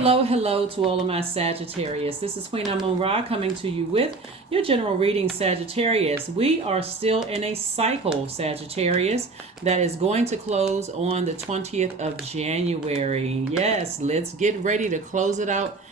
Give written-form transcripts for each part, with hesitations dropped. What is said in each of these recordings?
Hello to all of my Sagittarius. This is Queen Amun Ra coming to you with your general reading, Sagittarius. We are still in a cycle, Sagittarius, that is going to close on the 20th of January. Yes, let's get ready to close it out.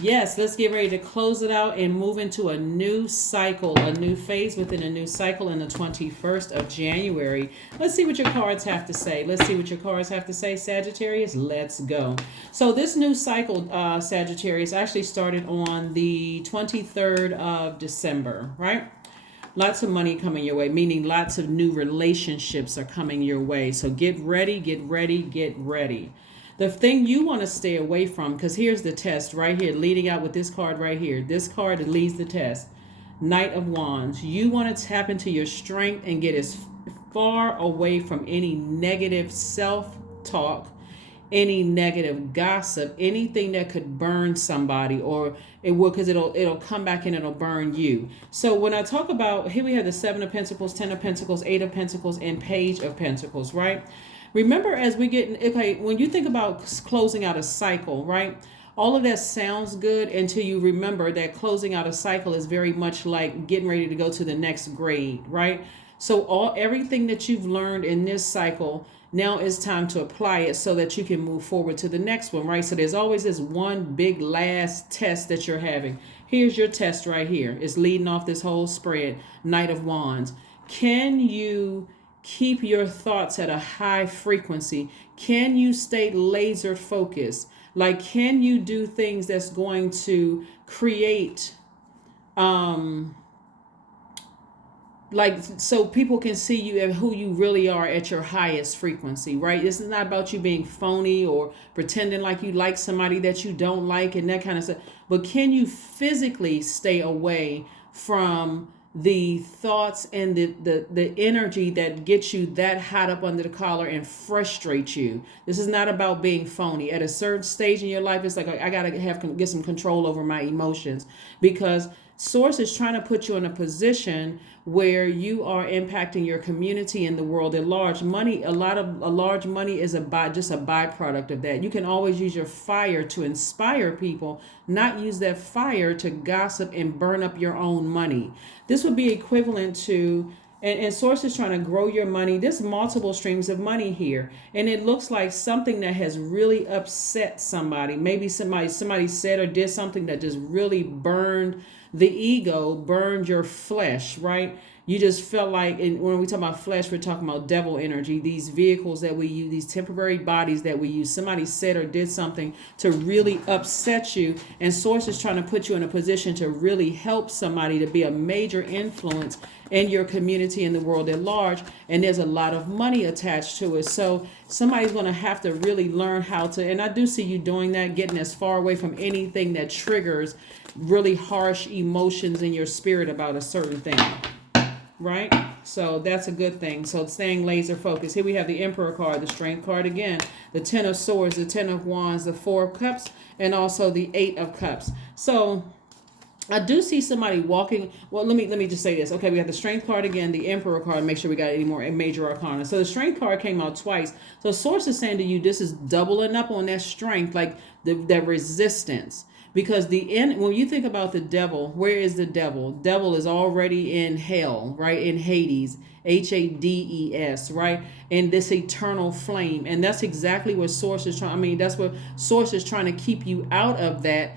Yes, let's get ready to close it out and move into a new cycle, a new phase within a new cycle in the 21st of January. Let's see what your cards have to say. Let's see what your cards have to say, Sagittarius. Let's go. So this new cycle, Sagittarius, actually started on the 23rd of December, right? Lots of money coming your way, meaning lots of new relationships are coming your way. So get ready, get ready, get ready. The thing you want to stay away from, because here's the test right here, leading out with this card right here. This card leads the test. Knight of Wands. You want to tap into your strength and get as far away from any negative self-talk, any negative gossip, anything that could burn somebody, or it will, because it'll come back and it'll burn you. So when I talk about, here we have the Seven of Pentacles, Ten of Pentacles, Eight of Pentacles, and Page of Pentacles, right? Remember, as we get, okay, when you think about closing out a cycle, right? All of that sounds good until you remember that closing out a cycle is very much like getting ready to go to the next grade, right? So everything that you've learned in this cycle, now it's time to apply it so that you can move forward to the next one, right? So there's always this one big last test that you're having. Here's your test right here. It's leading off this whole spread, Knight of Wands. Can you keep your thoughts at a high frequency? Can you stay laser focused? Like, can you do things that's going to create, like, so people can see you and who you really are at your highest frequency, right? This is not about you being phony or pretending like you like somebody that you don't like and that kind of stuff. But can you physically stay away from the thoughts and the energy that gets you that hot up under the collar and frustrate you? This is not about being phony. At a certain stage in your life, it's like, I gotta get some control over my emotions, because Source is trying to put you in a position where you are impacting your community and the world at large. A large money is just a byproduct of that. You can always use your fire to inspire people, not use that fire to gossip and burn up your own money. This would be equivalent to, and Source is trying to grow your money. There's multiple streams of money here. And it looks like something that has really upset somebody. Maybe somebody said or did something that just really burned the ego, burned your flesh, right? You just felt like, and when we talk about flesh, we're talking about devil energy, these vehicles that we use, these temporary bodies that we use. Somebody said or did something to really upset you, and Source is trying to put you in a position to really help somebody, to be a major influence in your community and the world at large. And there's a lot of money attached to it. So somebody's going to have to really learn how to, and I do see you doing that, getting as far away from anything that triggers really harsh emotions in your spirit about a certain thing, right? So that's a good thing. So staying laser focused. Here we have the Emperor card, the Strength card again, the Ten of Swords, the Ten of Wands, the Four of Cups, and also the Eight of Cups. So I do see somebody walking. Well, let me just say this. Okay, we have the Strength card again, the Emperor card. Make sure we got any more major arcana. So the Strength card came out twice. So Source is saying to you, this is doubling up on that strength, like that resistance. Because when you think about the devil, where is the devil? Devil is already in hell, right? In Hades, Hades, right? In this eternal flame. And that's exactly what Source is trying. That's what Source is trying to keep you out of, that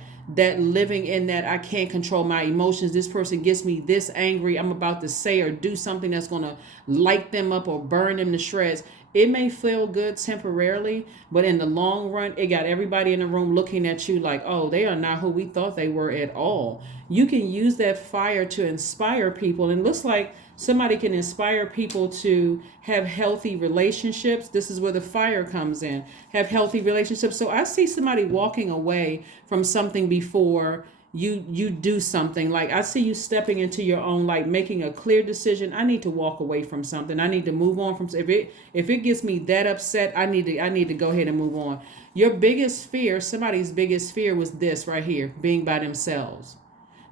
living in that I can't control my emotions. This person gets me this angry. I'm about to say or do something that's going to light them up or burn them to shreds. It may feel good temporarily, but in the long run, it got everybody in the room looking at you like, oh, they are not who we thought they were at all. You can use that fire to inspire people. And it looks like somebody can inspire people to have healthy relationships. This is where the fire comes in. Have healthy relationships. So I see somebody walking away from something before you do something. Like, I see you stepping into your own, like making a clear decision. I need to walk away from something. I need to move on from, if it gets me that upset, I need to go ahead and move on. Your biggest fear, somebody's biggest fear was this right here, being by themselves.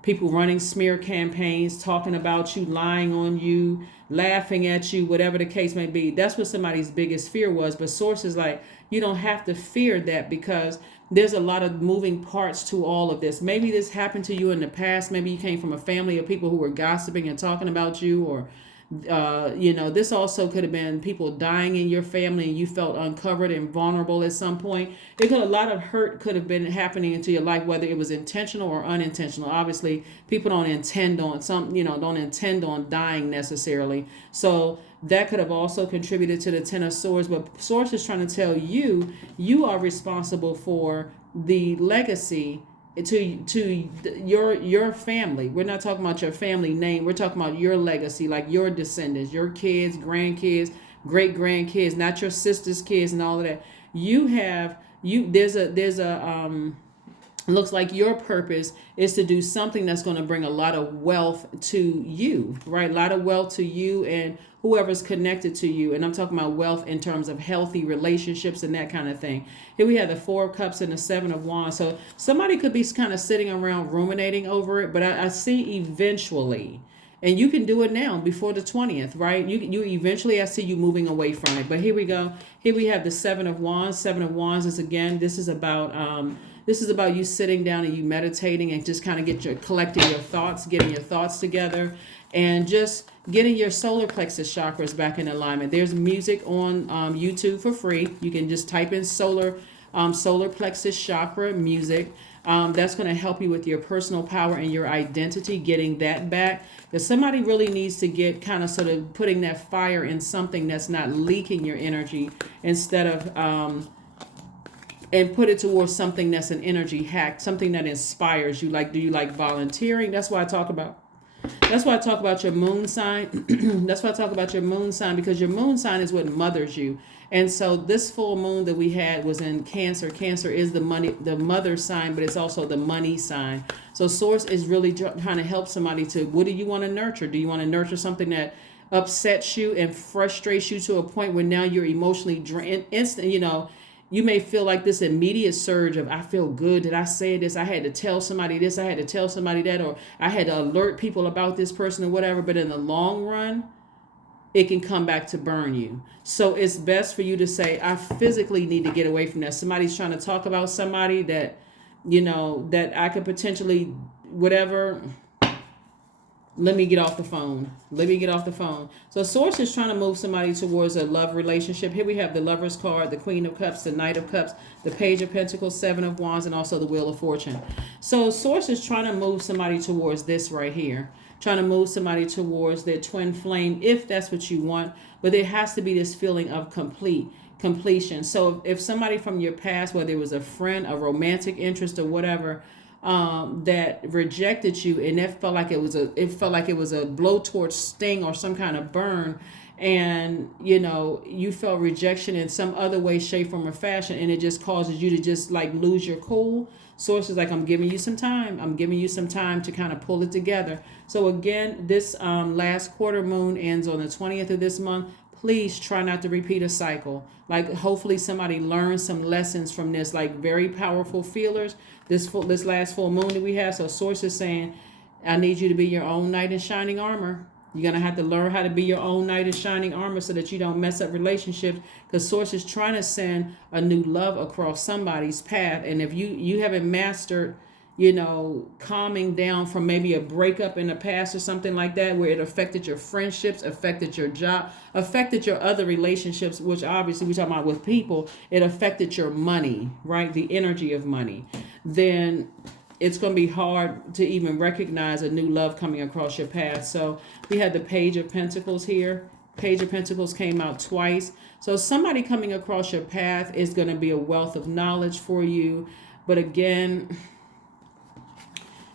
People running smear campaigns, talking about you, lying on you, laughing at you, whatever the case may be. That's what somebody's biggest fear was. But Source is like, you don't have to fear that, because there's a lot of moving parts to all of this. Maybe this happened to you in the past. Maybe you came from a family of people who were gossiping and talking about you, or this also could have been people dying in your family and you felt uncovered and vulnerable at some point. A lot of hurt could have been happening into your life, whether it was intentional or unintentional. Obviously, people don't intend on don't intend on dying necessarily. So that could have also contributed to the Ten of Swords. But Source is trying to tell you, you are responsible for the legacy to your family. We're not talking about your family name. We're talking about your legacy, like your descendants, your kids, grandkids, great grandkids, not your sister's kids and all of that. There's a looks like your purpose is to do something that's going to bring a lot of wealth to you, right? A lot of wealth to you and whoever's connected to you. And I'm talking about wealth in terms of healthy relationships and that kind of thing. Here we have the Four of Cups and the Seven of Wands. So somebody could be kind of sitting around ruminating over it, but I see eventually, and you can do it now before the 20th, right? You eventually, I see you moving away from it. But here we go. Here we have the Seven of Wands. Seven of Wands is, again, this is about you sitting down and you meditating and just kind of collecting your thoughts, getting your thoughts together, and just getting your solar plexus chakras back in alignment. There's music on YouTube for free. You can just type in solar plexus chakra music. That's going to help you with your personal power and your identity, getting that back. Because somebody really needs to get kind of sort of putting that fire in something that's not leaking your energy, instead of and put it towards something that's an energy hack, something that inspires you. Like, do you like volunteering? That's why I talk about your moon sign. That's why I talk about your moon sign, because your moon sign is what mothers you. And so this full moon that we had was in Cancer. Cancer is the mother sign, but it's also the money sign. So Source is really trying to help somebody to, what do you want to nurture? Do you want to nurture something that upsets you and frustrates you to a point where now you're emotionally drained? You may feel like this immediate surge of, I feel good. Did I say this? I had to tell somebody this. I had to tell somebody that, or I had to alert people about this person or whatever. But in the long run, it can come back to burn you. So it's best for you to say, I physically need to get away from that. Somebody's trying to talk about somebody that, that I could potentially, whatever. Let me get off the phone. So Source is trying to move somebody towards a love relationship. Here we have the Lover's card, the Queen of Cups, the Knight of Cups, the Page of Pentacles, Seven of Wands, and also the Wheel of Fortune. So Source is trying to move somebody towards this right here. Trying to move somebody towards their twin flame, if that's what you want. But there has to be this feeling of completion. So if somebody from your past, whether it was a friend, a romantic interest, or whatever, that rejected you, and it felt like it was a blowtorch sting or some kind of burn, and you felt rejection in some other way, shape, form, or fashion, and it just causes you to just like lose your cool. Source is like, I'm giving you some time to kind of pull it together. So again, this last quarter moon ends on the 20th of this month. Please try not to repeat a cycle. Like, hopefully somebody learns some lessons from this, like very powerful feelers. This last full moon that we have. So Source is saying, I need you to be your own knight in shining armor. You're going to have to learn how to be your own knight in shining armor so that you don't mess up relationships, because Source is trying to send a new love across somebody's path. And if you haven't mastered, calming down from maybe a breakup in the past or something like that, where it affected your friendships, affected your job, affected your other relationships, which obviously we're talking about with people, it affected your money, right? The energy of money. Then it's going to be hard to even recognize a new love coming across your path. So we had the Page of Pentacles here. Page of Pentacles came out twice. So somebody coming across your path is going to be a wealth of knowledge for you. But again,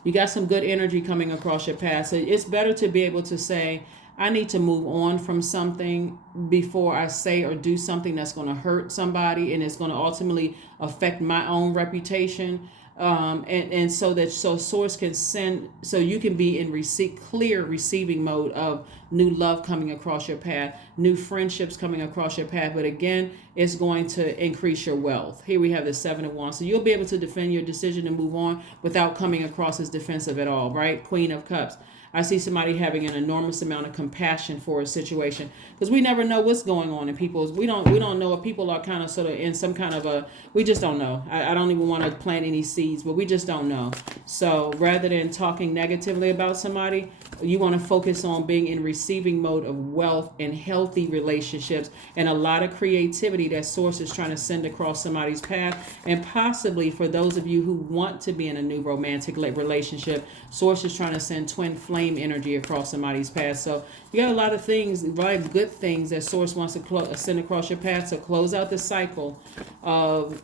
you got some good energy coming across your path. So it's better to be able to say, I need to move on from something before I say or do something that's going to hurt somebody and it's going to ultimately affect my own reputation. So Source can send, so you can be in clear receiving mode of new love coming across your path, new friendships coming across your path. But again, it's going to increase your wealth. Here we have the Seven of Wands. So you'll be able to defend your decision to move on without coming across as defensive at all, right? Queen of Cups. I see somebody having an enormous amount of compassion for a situation, because we never know what's going on in people's. We don't know if people are kind of sort of in some kind of a. We just don't know. I don't even want to plant any seeds, but we just don't know. So rather than talking negatively about somebody, you want to focus on being in receiving mode of wealth and healthy relationships, and a lot of creativity that source is trying to send across somebody's path. And possibly for those of you who want to be in a new romantic relationship, source is trying to send twin flame energy across somebody's path. So you got a lot of things, a lot of good things that source wants to send across your path. So close out the cycle of,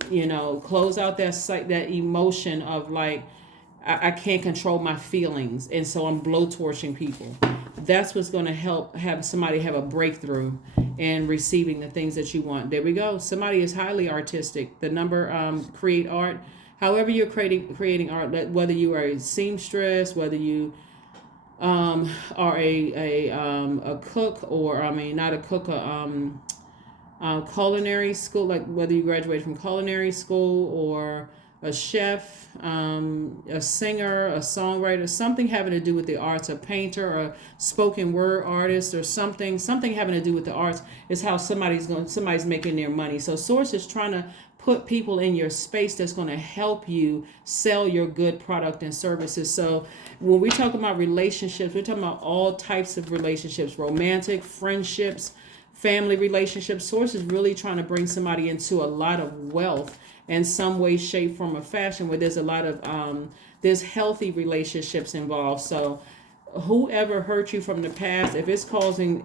close out that emotion of like, I can't control my feelings, and so I'm blowtorching people. That's what's going to help have somebody have a breakthrough in receiving the things that you want. There we go. Somebody is highly artistic. The number create art. However you're creating art, whether you are a seamstress, whether you are a cook, or not a cook, culinary school, like whether you graduated from culinary school, or a chef, a singer, a songwriter, something having to do with the arts, a painter, or a spoken word artist, or something having to do with the arts is how somebody's making their money. So source is trying to put people in your space that's going to help you sell your good product and services. So when we talk about relationships, we're talking about all types of relationships: romantic, friendships, family relationships. Source is really trying to bring somebody into a lot of wealth in some way, shape, form, or fashion, where there's a lot of there's healthy relationships involved. So whoever hurt you from the past, if it's causing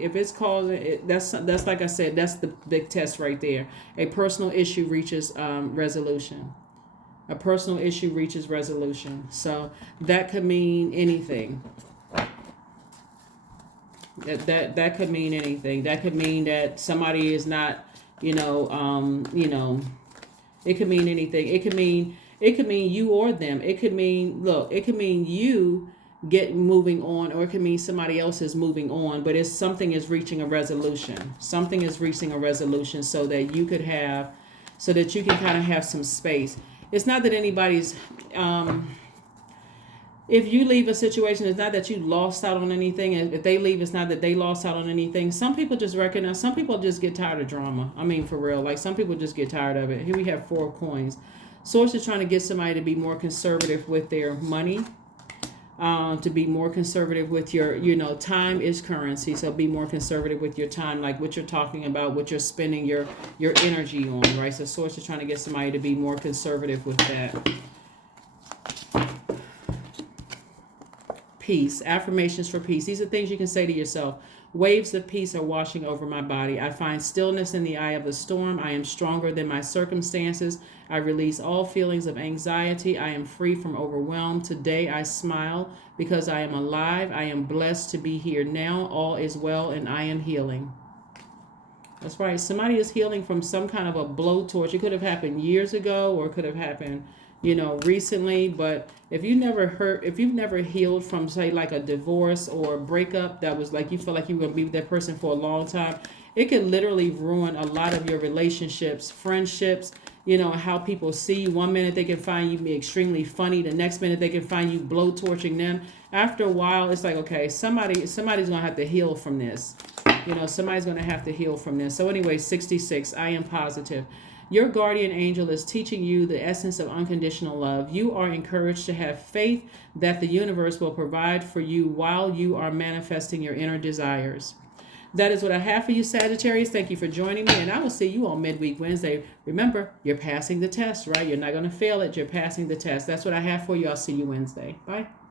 that's like I said, that's the big test right there. A personal issue reaches resolution. A personal issue reaches resolution. So that could mean anything. That could mean anything. That could mean that somebody is not, it could mean anything. It could mean you or them. It could mean you get moving on, or it could mean somebody else is moving on, but something is reaching a resolution. Something is reaching a resolution so that you can kind of have some space. It's not that anybody's if you leave a situation, it's not that you lost out on anything. If they leave, it's not that they lost out on anything. Some people just recognize, some people just get tired of drama. I mean, for real. Like, some people just get tired of it. Here we have 4 coins. Source is trying to get somebody to be more conservative with their money, to be more conservative with your, time is currency. So be more conservative with your time, like what you're talking about, what you're spending your energy on, right? So source is trying to get somebody to be more conservative with that. Peace. Affirmations for peace. These are things you can say to yourself. Waves of peace are washing over my body. I find stillness in the eye of the storm. I am stronger than my circumstances. I release all feelings of anxiety. I am free from overwhelm. Today I smile because I am alive. I am blessed to be here now. All is well and I am healing. That's right. Somebody is healing from some kind of a blowtorch. It could have happened years ago, or it could have happened recently. But if you've never healed from, say, like a divorce or a breakup that was like you feel like you were going to be with that person for a long time, it could literally ruin a lot of your relationships, friendships, how people see you. One minute they can find you be extremely funny. The next minute they can find you blowtorching them. After a while, it's like, okay, somebody's going to have to heal from this. Somebody's going to have to heal from this. So anyway, 66, I am positive. Your guardian angel is teaching you the essence of unconditional love. You are encouraged to have faith that the universe will provide for you while you are manifesting your inner desires. That is what I have for you, Sagittarius. Thank you for joining me, and I will see you on Midweek Wednesday. Remember, you're passing the test, right? You're not going to fail it. You're passing the test. That's what I have for you. I'll see you Wednesday. Bye.